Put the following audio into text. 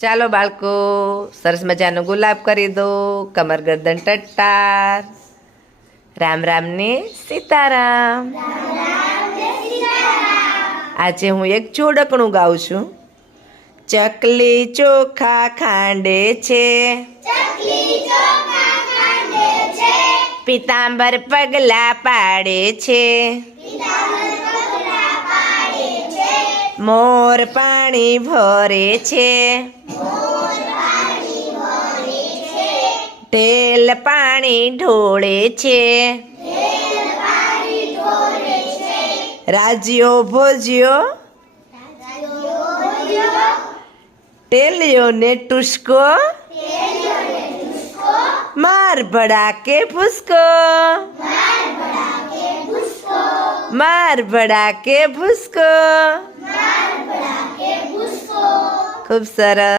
ચાલો બાળકો, સરસ મજાનો ગુલાબ કરી દો, કમર ગરદન ટટ્ટાર. રામ રામ ને સીતારામ. આજે હું એક જોડકણું ગાઉં છું. ચકલી ચોખા ખાંડે છે, પિતાંબર પગલા પાડે છે, મોર પાણી ભરે છે, ઢેલ પાણી ઢોળે છે, રાજ્યો ભોજ્યો ટેલિયો ને ટુસકો, માર ભડાકે ફૂસકો, માર ભડાકે ફૂસકો. ખૂબ સરસ.